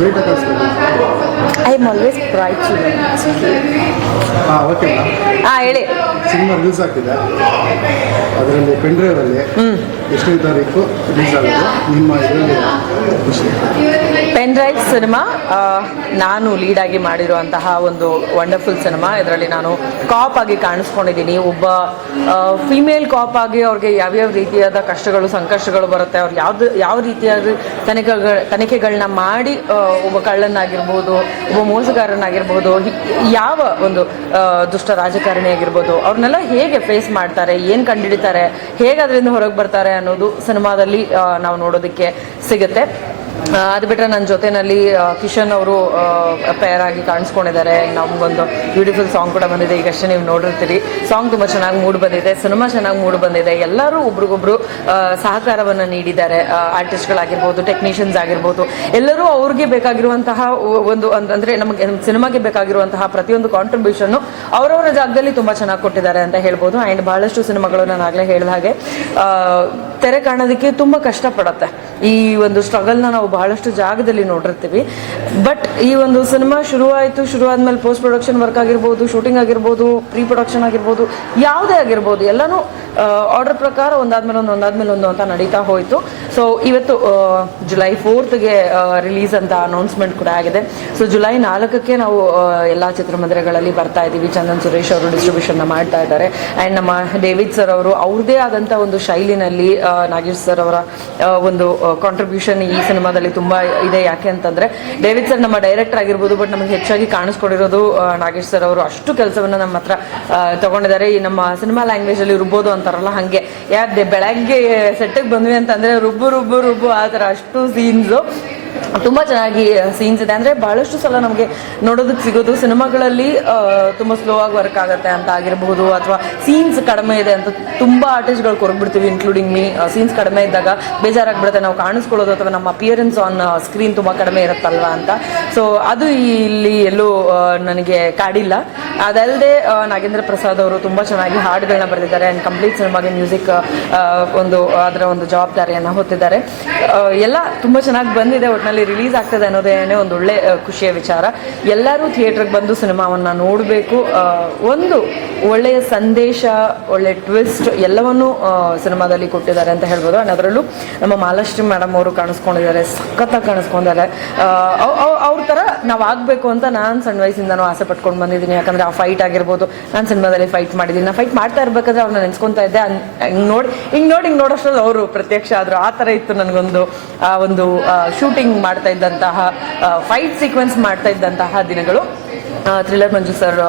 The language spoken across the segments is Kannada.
I'm always bright, you know. ಹಾಂ ಓಕೆ ಹಾಂ ಹೇಳಿ. ಸಿನಿಮಾ ರಿಲೀಸ್ ಆಗ್ತಿದೆ. ಅದರಲ್ಲಿ ಪೆನ್ಡ್ರೈವಲ್ಲಿ ಎಷ್ಟನೇ ತಾರೀಕು ರಿಲೀಸ್ ಆಗುತ್ತೆ. ನಿಮ್ಮ ಇದರಲ್ಲಿ ಖುಷಿ. ಪೆನ್ ಡ್ರೈವ್ ಸಿನಿಮಾ ನಾನು ಲೀಡಾಗಿ ಮಾಡಿರುವಂತಹ ಒಂದು ವಂಡರ್ಫುಲ್ ಸಿನಿಮಾ ಇದರಲ್ಲಿ ನಾನು ಕಾಪ್ ಆಗಿ ಕಾಣಿಸ್ಕೊಂಡಿದ್ದೀನಿ. ಒಬ್ಬ ಫಿಮೇಲ್ ಕಾಪ್ ಆಗಿ ಅವ್ರಿಗೆ ಯಾವ್ಯಾವ ರೀತಿಯಾದ ಕಷ್ಟಗಳು ಸಂಕಷ್ಟಗಳು ಬರುತ್ತೆ ಅವ್ರು ಯಾವ್ದು ಯಾವ ರೀತಿಯಾದ ತನಿಖೆಗಳ ತನಿಖೆಗಳನ್ನ ಮಾಡಿ ಒಬ್ಬ ಕಳ್ಳನಾಗಿರ್ಬೋದು ಒಬ್ಬ ಮೋಸಗಾರನಾಗಿರ್ಬೋದು ಯಾವ ಒಂದು ಆ, ದುಷ್ಟ ರಾಜಕಾರಣಿ ಆಗಿರ್ಬೋದು, ಅವ್ರನ್ನೆಲ್ಲ ಹೇಗೆ ಫೇಸ್ ಮಾಡ್ತಾರೆ, ಏನು ಕಂಡುಹಿಡಿತಾರೆ ಹೇಗೆ ಅದರಿಂದ ಹೊರಗೆ ಬರ್ತಾರೆ ಅನ್ನೋದು ಸಿನಿಮಾದಲ್ಲಿ ನಾವು ನೋಡೋದಕ್ಕೆ ಸಿಗುತ್ತೆ. ಅದು ಬಿಟ್ಟರೆ ನನ್ನ ಜೊತೆನಲ್ಲಿ ಕಿಶನ್ ಅವರು ಪೇರ್ ಆಗಿ ಕಾಣಿಸ್ಕೊಂಡಿದ್ದಾರೆ. ನಮಗೊಂದು ಬ್ಯೂಟಿಫುಲ್ ಸಾಂಗ್ ಕೂಡ ಬಂದಿದೆ. ಈಗಷ್ಟೇ ನೀವು ನೋಡಿರ್ತೀರಿ. ಸಾಂಗ್ ತುಂಬ ಚೆನ್ನಾಗಿ ಮೂಡ್ ಬಂದಿದೆ. ಸಿನಿಮಾ ಚೆನ್ನಾಗಿ ಮೂಡ್ ಬಂದಿದೆ. ಎಲ್ಲರೂ ಒಬ್ರಿಗೊಬ್ರು ಸಹಕಾರವನ್ನು ನೀಡಿದ್ದಾರೆ. ಆರ್ಟಿಸ್ಟ್ಗಳಾಗಿರ್ಬೋದು ಟೆಕ್ನಿಷಿಯನ್ಸ್ ಆಗಿರ್ಬೋದು. ಎಲ್ಲರೂ ಅವ್ರಿಗೆ ಬೇಕಾಗಿರುವಂತಹ ಒಂದು ಅಂದರೆ ಅಂದ್ರೆ ನಮಗೆ ಸಿನಿಮಾಗೆ ಬೇಕಾಗಿರುವಂತಹ ಪ್ರತಿಯೊಂದು ಕಾಂಟ್ರಿಬ್ಯೂಷನ್ನು ಅವರವರ ಜಾಗದಲ್ಲಿ ತುಂಬ ಚೆನ್ನಾಗಿ ಕೊಟ್ಟಿದ್ದಾರೆ ಅಂತ ಹೇಳ್ಬೋದು. ಆ್ಯಂಡ್ ಬಹಳಷ್ಟು ಸಿನಿಮಾಗಳು ನಾನು ಆಗಲೇ ಹೇಳಿದ ಹಾಗೆ ತೆರೆ ಕಾಣೋದಕ್ಕೆ ತುಂಬ ಕಷ್ಟಪಡುತ್ತೆ. ಈ ಒಂದು ಸ್ಟ್ರಗಲ್ನ ನಾವು ಬಹಳಷ್ಟು ಜಾಗದಲ್ಲಿ ನೋಡಿರ್ತೀವಿ. ಬಟ್ ಈ ಒಂದು ಸಿನಿಮಾ ಶುರುವಾಯಿತು ಶುರು ಆದ್ಮೇಲೆ ಪೋಸ್ಟ್ ಪ್ರೊಡಕ್ಷನ್ ವರ್ಕ್ ಆಗಿರ್ಬೋದು ಶೂಟಿಂಗ್ ಆಗಿರ್ಬೋದು ಪ್ರೀ ಪ್ರೊಡಕ್ಷನ್ ಆಗಿರ್ಬೋದು, ಯಾವುದೇ ಆಗಿರ್ಬೋದು, ಎಲ್ಲನೂ ಆರ್ಡರ್ ಪ್ರಕಾರ ಒಂದಾದ್ಮೇಲೆ ಒಂದು ಒಂದಾದ್ಮೇಲೆ ಒಂದು ಅಂತ ನಡೀತಾ ಹೋಯಿತು. ಸೊ ಇವತ್ತು ಜುಲೈ ಫೋರ್ತ್ಗೆ ರಿಲೀಸ್ ಅಂತ ಅನೌನ್ಸ್ಮೆಂಟ್ ಕೂಡ ಆಗಿದೆ. ಸೊ ಜುಲೈ ನಾಲ್ಕಕ್ಕೆ ನಾವು ಎಲ್ಲ ಚಿತ್ರಮಂದಿರಗಳಲ್ಲಿ ಬರ್ತಾ ಇದ್ದೀವಿ. ಚಂದನ್ ಸುರೇಶ್ ಅವರು ಡಿಸ್ಟ್ರಿಬ್ಯೂಷನ್ ಮಾಡ್ತಾ ಇದ್ದಾರೆ. ಆ್ಯಂಡ್ ನಮ್ಮ ಡೇವಿಡ್ ಸರ್ ಅವರು ಅವ್ರದೇ ಆದಂಥ ಒಂದು ಶೈಲಿನಲ್ಲಿ ನಾಗೇಶ್ ಸರ್ ಅವರ ಒಂದು ಕಾಂಟ್ರಿಬ್ಯೂಷನ್ ಈ ಸಿನಿಮಾದಲ್ಲಿ ತುಂಬ ಇದೆ ಯಾಕೆ ಅಂತಂದರೆ ಡೇವಿಡ್ ಸರ್ ನಮ್ಮ ಡೈರೆಕ್ಟರ್ ಆಗಿರ್ಬೋದು ಬಟ್ ನಮಗೆ ಹೆಚ್ಚಾಗಿ ಕಾಣಿಸ್ಕೊಂಡಿರೋದು ನಾಗೇಶ್ ಸರ್ ಅವರು ಅಷ್ಟು ಕೆಲಸವನ್ನು ನಮ್ಮ ಹತ್ರ ತಗೊಂಡಿದ್ದಾರೆ. ಈ ನಮ್ಮ ಸಿನಿಮಾ ಲ್ಯಾಂಗ್ವೇಜಲ್ಲಿ ರುಬ್ಬೋದು ಅಂತಾರಲ್ಲ ಹಾಗೆ. ಯಾಕೆ ಬೆಳಗ್ಗೆ ಸೆಟ್ಟಿಗೆ ಬಂದ್ವಿ ಅಂತಂದರೆ ರುಬ್ಬು ರುಬ್ಬು ರುಬ್ಬು ಆ ಥರ ಅಷ್ಟು ಸೀನ್ಸು ತುಂಬ ಚೆನ್ನಾಗಿ ಸೀನ್ಸ್ ಇದೆ. ಅಂದರೆ ಬಹಳಷ್ಟು ಸಲ ನಮಗೆ ನೋಡೋದಕ್ಕೆ ಸಿಗೋದು, ಸಿನಿಮಾಗಳಲ್ಲಿ ತುಂಬ ಸ್ಲೋ ಆಗಿ ವರ್ಕ್ ಆಗುತ್ತೆ ಅಂತ ಆಗಿರಬಹುದು, ಅಥವಾ ಸೀನ್ಸ್ ಕಡಿಮೆ ಇದೆ ಅಂತ ತುಂಬ ಆರ್ಟಿಸ್ಟ್ಗಳು ಕೊರಗ್ಬಿಡ್ತೀವಿ ಇನ್ಕ್ಲೂಡಿಂಗ್ ಮೀ ಸೀನ್ಸ್ ಕಡಿಮೆ ಇದ್ದಾಗ ಬೇಜಾರಾಗ್ಬಿಡುತ್ತೆ. ನಾವು ಕಾಣಿಸ್ಕೊಳ್ಳೋದು ಅಥವಾ ನಮ್ಮ ಅಪಿಯರೆನ್ಸ್ ಆನ್ ಸ್ಕ್ರೀನ್ ತುಂಬ ಕಡಿಮೆ ಇರುತ್ತಲ್ವಾ ಅಂತ. ಸೊ ಅದು ಇಲ್ಲಿ ಎಲ್ಲೂ ನನಗೆ ಕಾಡಿಲ್ಲ. ಅದಲ್ಲದೆ ನಾಗೇಂದ್ರ ಪ್ರಸಾದ್ ಅವರು ತುಂಬ ಚೆನ್ನಾಗಿ ಹಾಡುಗಳನ್ನ ಬರೆದಿದ್ದಾರೆ ಆ್ಯಂಡ್ ಕಂಪ್ಲೀಟ್ ಸಿನಿಮಾಗೆ ಮ್ಯೂಸಿಕ್ ಒಂದು, ಅದರ ಒಂದು ಜವಾಬ್ದಾರಿಯನ್ನು ಹೊತ್ತಿದ್ದಾರೆ. ಎಲ್ಲ ತುಂಬ ಚೆನ್ನಾಗಿ ಬಂದಿದೆ ಒಟ್ಟಿನಲ್ಲಿ ರಿಲೀಸ್ ಆಗ್ತದೆ ಅನ್ನೋದೇನೆ ಒಂದು ಒಳ್ಳೆ ಖುಷಿಯ ವಿಚಾರ. ಎಲ್ಲರೂ ಥಿಯೇಟ್ರಿಗೆ ಬಂದು ಸಿನಿಮಾವನ್ನು ನೋಡಬೇಕು ಒಂದು ಒಳ್ಳೆಯ ಸಂದೇಶ, ಒಳ್ಳೆ ಟ್ವಿಸ್ಟ್ ಎಲ್ಲವನ್ನೂ ಸಿನಿಮಾದಲ್ಲಿ ಕೊಟ್ಟಿದ್ದಾರೆ ಅಂತ ಹೇಳ್ಬೋದು. ಆ್ಯಂಡ್ ಅದರಲ್ಲೂ ನಮ್ಮ ಮಾಲಶ್ರೀ ಮೇಡಮ್ ಅವರು ಕಾಣಿಸ್ಕೊಂಡಿದ್ದಾರೆ, ಸಖತ್ತಾಗಿ ಕಾಣಿಸ್ಕೊಂಡಿದ್ದಾರೆ. ಥರ ನಾವು ಆಗಬೇಕು ಅಂತ ನಾನು ಸಣ್ಣ ವಯಸ್ಸಿಂದನೂ ಆಸೆ ಪಟ್ಕೊಂಡು ಬಂದಿದ್ದೀನಿ ಯಾಕಂದರೆ ಆ ಫೈಟ್ ಆಗಿರ್ಬೋದು, ನಾನು ಸಿನಿಮಾದಲ್ಲಿ ಫೈಟ್ ಮಾಡಿದ್ದೀನಿ ನಾನು ಫೈಟ್ ಮಾಡ್ತಾ ಇರ್ಬೇಕಾದ್ರೆ ಅವ್ರನ್ನ ನೆನ್ಸ್ಕೊತಾ ಇದ್ದೆ. ಹಿಂಗೆ ನೋಡಿ ಹಿಂಗೆ ನೋಡಿ, ಹಿಂಗೆ ನೋಡೋಷ್ಟ್ರಲ್ಲಿ ಅವರು ಪ್ರತ್ಯಕ್ಷ ಆದರು. ಆ ಥರ ಇತ್ತು ನನಗೊಂದು, ಆ ಒಂದು ಶೂಟಿಂಗ್ ಮಾಡ್ತಾ ಇದ್ದಂತಹ ಫೈಟ್ ಸೀಕ್ವೆನ್ಸ್ ಮಾಡ್ತಾ ಇದ್ದಂತಹ ದಿನಗಳು. ಥ್ರಿಲ್ಲರ್ ಮಂಜು ಸರ್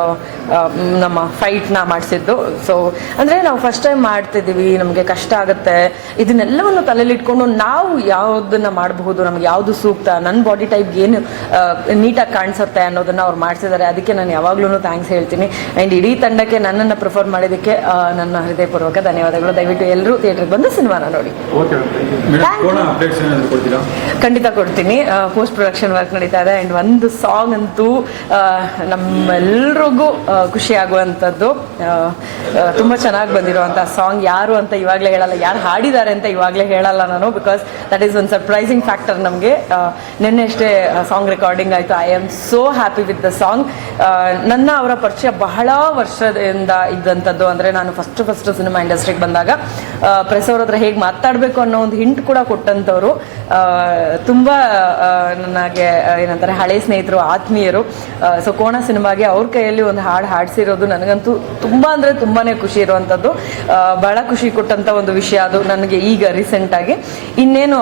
ನಮ್ಮ ಫೈಟ್ನ ಮಾಡಿಸಿದ್ದು. ಸೊ ಅಂದರೆ ನಾವು ಫಸ್ಟ್ ಟೈಮ್ ಮಾಡ್ತಿದ್ದೀವಿ ನಮಗೆ ಕಷ್ಟ ಆಗುತ್ತೆ. ಇದನ್ನೆಲ್ಲವನ್ನು ತಲೆಯಲ್ಲಿ ಇಟ್ಕೊಂಡು ನಾವು ಯಾವುದನ್ನ ಮಾಡಬಹುದು ನಮ್ಗೆ ಯಾವುದು ಸೂಕ್ತ ನನ್ನ ಬಾಡಿ ಟೈಪ್ಗೆ ಏನು ನೀಟಾಗಿ ಕಾಣಿಸುತ್ತೆ ಅನ್ನೋದನ್ನ ಅವ್ರು ಮಾಡಿಸಿದ್ದಾರೆ. ಅದಕ್ಕೆ ನಾನು ಯಾವಾಗ್ಲೂ ಥ್ಯಾಂಕ್ಸ್ ಹೇಳ್ತೀನಿ. ಆ್ಯಂಡ್ ಇಡೀ ತಂಡಕ್ಕೆ ನನ್ನನ್ನು ಪ್ರಿಫರ್ ಮಾಡಿದ್ದಕ್ಕೆ ನನ್ನ ಹೃದಯಪೂರ್ವಕ ಧನ್ಯವಾದಗಳು. ದಯವಿಟ್ಟು ಎಲ್ಲರೂ ಥಿಯೇಟ್ರಿಗೆ ಬಂದು ಸಿನಿಮಾನ ನೋಡಿ. ಖಂಡಿತ ಕೊಡ್ತೀನಿ. ಪೋಸ್ಟ್ ಪ್ರೊಡಕ್ಷನ್ ವರ್ಕ್ ನಡೀತಾ ಇದೆ. ಆ್ಯಂಡ್ ಒಂದು ಸಾಂಗ್ ಅಂತೂ ನಮ್ಮೆಲ್ಲರಿಗೂ ನಮ್ಮೆಲ್ರಿಗೂ ಖುಷಿ ಆಗುವಂಥದ್ದು ತುಂಬ ಚೆನ್ನಾಗಿ ಬಂದಿರುವಂಥ ಸಾಂಗ್ ಯಾರು ಅಂತ ಇವಾಗಲೇ ಹೇಳಲ್ಲ, ಯಾರು ಹಾಡಿದ್ದಾರೆ ಅಂತ ಇವಾಗಲೇ ಹೇಳಲ್ಲ ನಾನು because that is one surprising factor ನಮಗೆ. ನಿನ್ನೆ ಅಷ್ಟೇ ಸಾಂಗ್ ರೆಕಾರ್ಡಿಂಗ್ ಆಯಿತು. I am so happy with the song ನನ್ನ ಅವರ ಪರಿಚಯ ಬಹಳ ವರ್ಷದಿಂದ ಇದ್ದಂಥದ್ದು. ಅಂದರೆ ನಾನು ಫಸ್ಟ್ ಫಸ್ಟ್ ಸಿನಿಮಾ ಇಂಡಸ್ಟ್ರಿಗೆ ಬಂದಾಗ ಪ್ರೆಸ್ ಅವ್ರ ಹತ್ರ ಹೇಗೆ ಮಾತಾಡಬೇಕು ಅನ್ನೋ ಒಂದು ಹಿಂಟ್ ಕೂಡ ಕೊಟ್ಟಂಥವ್ರು. ತುಂಬ ನನಗೆ ಏನಂತಾರೆ, ಹಳೆ ಸ್ನೇಹಿತರು, ಆತ್ಮೀಯರು. ಸೊ ಕೋಣ ಸಿನಿಮಾಗೆ ಅವ್ರ ಕೈಯಲ್ಲಿ ಒಂದು ಹಾಡು ಹಾಡಿಸಿರೋದು ನನಗಂತೂ ತುಂಬ ಅಂದರೆ ತುಂಬಾ ಖುಷಿ ಇರುವಂಥದ್ದು ಬಹಳ ಖುಷಿ ಕೊಟ್ಟಂಥ ಒಂದು ವಿಷಯ ಅದು ನನಗೆ ಈಗ ರೀಸೆಂಟಾಗಿ ಇನ್ನೇನು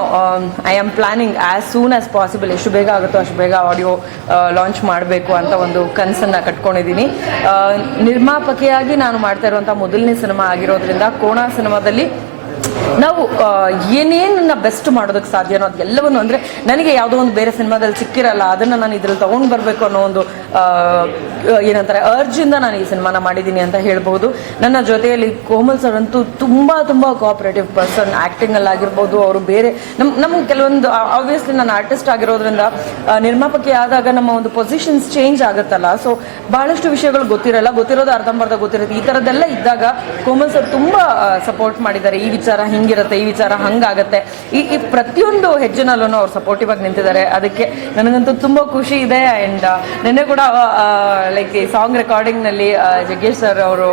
I am planning as soon as possible ಎಷ್ಟು ಬೇಗ ಆಗುತ್ತೋ ಅಷ್ಟು ಬೇಗ ಆಡಿಯೋ ಲಾಂಚ್ ಮಾಡಬೇಕು ಅಂತ ಒಂದು ಕನಸನ್ನು ಕಟ್ಕೊಂಡಿದ್ದೀನಿ. ನಿರ್ಮಾಪಕಿಯಾಗಿ ನಾನು ಮಾಡ್ತಾ ಇರುವಂಥ ಮೊದಲನೇ ಸಿನಿಮಾ ಆಗಿರೋದ್ರಿಂದ ಕೋಣ ಸಿನಿಮಾದಲ್ಲಿ ನಾವು ಏನೇನು ಏನೇನನ್ನ ಬೆಸ್ಟ್ ಮಾಡೋದಕ್ಕೆ ಸಾಧ್ಯನೋ ಅದೆಲ್ಲವನ್ನು ಅಂದರೆ ನನಗೆ ಯಾವುದೋ ಒಂದು ಬೇರೆ ಸಿನಿಮಾದಲ್ಲಿ ಸಿಕ್ಕಿರಲ್ಲ, ಅದನ್ನು ನಾನು ಇದ್ರಲ್ಲಿ ತೊಗೊಂಡು ಬರಬೇಕು ಅನ್ನೋ ಒಂದು ಏನಂತಾರೆ ಅರ್ಜಿಂದ ನಾನು ಈ ಸಿನಿಮಾನ ಮಾಡಿದ್ದೀನಿ ಅಂತ ಹೇಳ್ಬೋದು. ನನ್ನ ಜೊತೆಯಲ್ಲಿ ಕೋಮಲ್ ಸರ್ ಅಂತೂ ತುಂಬ ತುಂಬ ಕೋಆಪರೇಟಿವ್ ಪರ್ಸನ್ ಆ್ಯಕ್ಟಿಂಗಲ್ಲಿ ಆಗಿರ್ಬೋದು, ಅವರು ಬೇರೆ ನಮ್ಮ ನಮ್ಗೆ ಕೆಲವೊಂದು ಆಬ್ವಿಯಸ್ಲಿ ನಾನು ಆರ್ಟಿಸ್ಟ್ ಆಗಿರೋದ್ರಿಂದ ನಿರ್ಮಾಪಕಿ ಆದಾಗ ನಮ್ಮ ಒಂದು ಪೊಸಿಷನ್ಸ್ ಚೇಂಜ್ ಆಗುತ್ತಲ್ಲ. ಸೊ ಬಹಳಷ್ಟು ವಿಷಯಗಳು ಗೊತ್ತಿರಲ್ಲ, ಗೊತ್ತಿರೋದು ಅರ್ಧಂಬರ್ಧ ಗೊತ್ತಿರುತ್ತೆ. ಈ ಥರದ್ದೆಲ್ಲ ಇದ್ದಾಗ ಕೋಮಲ್ ಸರ್ ತುಂಬ ಸಪೋರ್ಟ್ ಮಾಡಿದ್ದಾರೆ. ಈ ವಿಚಾರ ವಿಚಾರ ಹಿಂಗಿರುತ್ತೆ, ಈ ವಿಚಾರ ಹಂಗಾಗತ್ತೆ. ಈ ಈ ಪ್ರತಿಯೊಂದು ಹೆಜ್ಜೆನಲ್ಲೂ ಅವ್ರು ಸಪೋರ್ಟಿವ್ ಆಗಿ ನಿಂತಿದ್ದಾರೆ. ಅದಕ್ಕೆ ನನಗಂತೂ ತುಂಬ ಖುಷಿ ಇದೆ ಆ್ಯಂಡ್ ನಿನ್ನೆ ಕೂಡ ಲೈಕ್ ಈ ಸಾಂಗ್ ರೆಕಾರ್ಡಿಂಗ್ನಲ್ಲಿ ಜಗ್ಗೇಶ್ ಸರ್ ಅವರು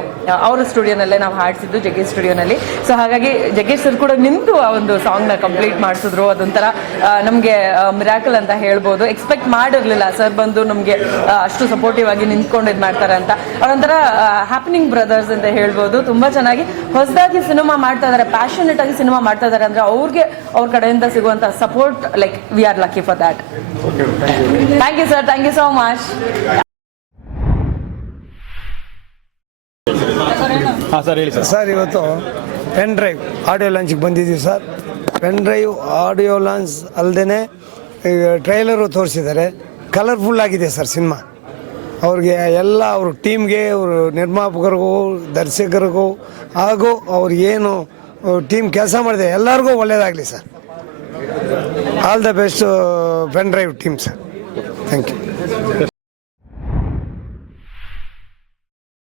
ಅವರ ಸ್ಟುಡಿಯೋನಲ್ಲೇ ನಾವು ಹಾಡಿಸಿದ್ದು ಜಗ್ಗೇಶ್ ಸ್ಟುಡಿಯೋನಲ್ಲಿ ಸೊ ಹಾಗಾಗಿ ಜಗ್ಗೇಶ್ ಸರ್ ಕೂಡ ನಿಂತು ಆ ಒಂದು ಸಾಂಗ್ನ ಕಂಪ್ಲೀಟ್ ಮಾಡಿಸಿದ್ರು. ಅದೊಂಥರ ನಮಗೆ ಮಿರಾಕಲ್ ಅಂತ ಹೇಳ್ಬೋದು. ಎಕ್ಸ್ಪೆಕ್ಟ್ ಮಾಡಿರಲಿಲ್ಲ. ಸರ್ ಬಂದು ನಮಗೆ ಅಷ್ಟು ಸಪೋರ್ಟಿವ್ ಆಗಿ ನಿಂತ್ಕೊಂಡು ಇದು ಮಾಡ್ತಾರೆ ಅಂತ. ಅವರೊಂಥರ ಹ್ಯಾಪನಿಂಗ್ ಬ್ರದರ್ಸ್ ಅಂತ ಹೇಳ್ಬೋದು. ತುಂಬ ಚೆನ್ನಾಗಿ ಹೊಸದಾಗಿ ಸಿನಿಮಾ ಮಾಡ್ತಾ ಇದ್ದಾರೆ ಪ್ಯಾಷನೆಟ್ ಆಗಿ ಸಿನಿಮಾ ಮಾಡ್ತಾ ಇದ್ದಾರೆ ಅಂದ್ರೆ ಅವ್ರಿಗೆ ಅವ್ರ ಕಡೆಯಿಂದ ಸಿಗುವಂತ support like we are lucky for that okay thank you thank you sir thank you so much ಹಾಂ ಸರ್ ಹೇಳಿ ಸರ್ ಸರ್ ಇವತ್ತು ಪೆನ್ ಡ್ರೈವ್ ಆಡಿಯೋ ಲಾಂಚಿಗೆ ಬಂದಿದ್ದೀವಿ sir Pen Drive audio launch ಅಲ್ಲದೇ ಈಗ ಟ್ರೈಲರು ತೋರಿಸಿದ್ದಾರೆ. ಕಲರ್ಫುಲ್ ಆಗಿದೆ ಸರ್ ಸಿನಿಮಾ ಅವ್ರಿಗೆ ಎಲ್ಲ ಅವ್ರ ಟೀಮ್ಗೆ ಅವರು ನಿರ್ಮಾಪಕರಿಗೂ ದರ್ಶಕರಿಗೂ ಹಾಗೂ ಅವ್ರಿಗೆ ಏನು ಟೀಮ್ ಕೆಲಸ ಮಾಡಿದೆ. ಎಲ್ಲರಿಗೂ ಒಳ್ಳೆಯದಾಗಲಿ sir. All the best Pen Drive team sir thank you